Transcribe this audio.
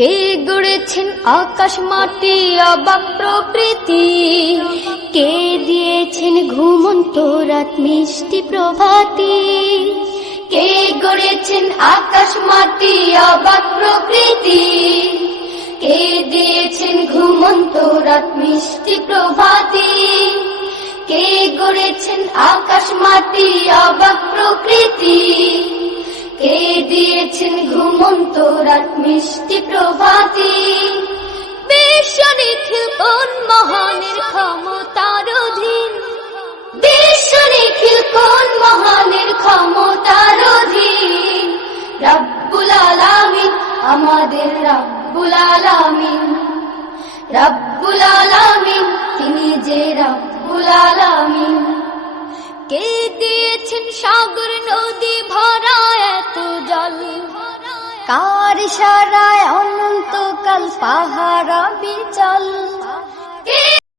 কে গড়েছেন আকাশ মাটি অবাক প্রকৃতি, কে দিয়েছেন ঘুমন্ত রাত মিষ্টি প্রভাতি। কে গড়েছেন আকাশ মাটি অবাক প্রকৃতি, কে দিয়েছেন ঘুমন্ত রাত মিষ্টি প্রভাতি। কে গড়েছেন আকাশ মাটি অবাক প্রকৃতি, কে দিয়েছেন ঘুমন্ত রাত মিষ্টি প্রভাতি। বিশ্ব নিখিল কোন মহানের ক্ষমতার অধীন, বিশ্ব নিখিল কোন মহানের ক্ষমতার অধীন। রব্বুল আলামিন আমাদের রব্বুল আলামিন, রব্বুল আলামিন তিনি যে রব্বুল আলামিন। কে দিয়েছেন সাগর নদী ভরা এত জল, কার ইশারায় অনন্তকাল পাহারা বিচল।